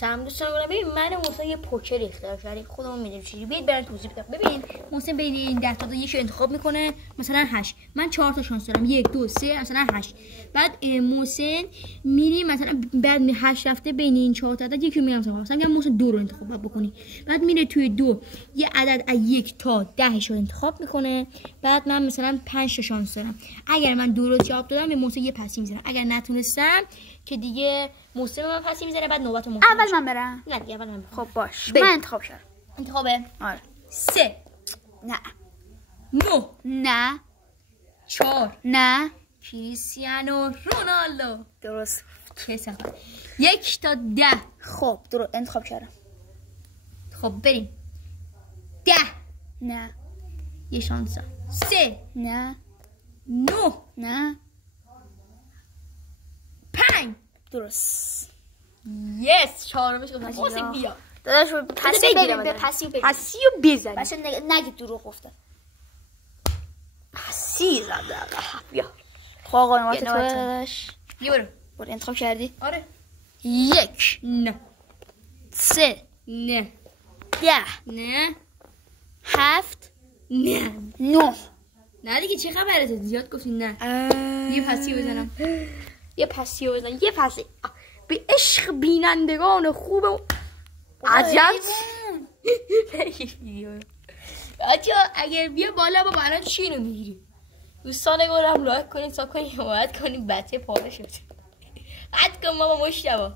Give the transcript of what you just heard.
سلام دوستان، ببین من محسن یه پوکر اختراع کردیم، خودمون میدونیم چجوری. بیاید برام توضیح بدم. ببین محسن بین این 10 تا یکی انتخاب میکنه، مثلا 8. من 4 تا شانس دارم، 1 2 3 مثلا 8. بعد محسن میری مثلا بعد 8 رفته بین این 4 تا عدد یکی میگم مثلا میگم محسن 2 رو انتخاب بکنی. بعد میره توی 2 یه عدد از 1 تا 10 رو انتخاب میکنه. بعد من مثلا 5 تا شانس دارم. اگر من 2 رو جواب دادم به محسن یه پسی میزنم. اگر نتونستم که دیگه محسن من پسی میزنه. بعد نوبت محسن. اول من برم. نه دیگه اول من برم. خب باش. من انتخاب شدم. انتخابه. آره. 3 نه 9 نه 4 نه کریستیانو رونالدو. درست. چه سفر 1 تا 10. خب درست انتخاب کردم. خب بریم 10 نه یه شانس 3 نه 9 نه 5 درست. یس چهارمش گفتم. محسن بیا داداش پسی بگیرم. به پسی بگیر. پسیو بزنی. بچه نگید دروغ گفتم. پسی زده. بیا خب آقا نوبت یه تو نوبت. داداش. بیا برو. برو انتخاب کردی؟ آره 1 نه 3 نه 10 نه 7 نه 9 نه دیگه چه خبرته؟ زیاد گفتی نه. یه پسی بزنم. یه پسی بزن. یه پسی به عشق بینندگان خوب عجب. بچه اگر بیا بالا با الان چی رو میگیری؟ دوستان گلم لایک کنید، ساب کنید، حمایت کنید. بچه پاره شد. قد کن بابا مشتبه.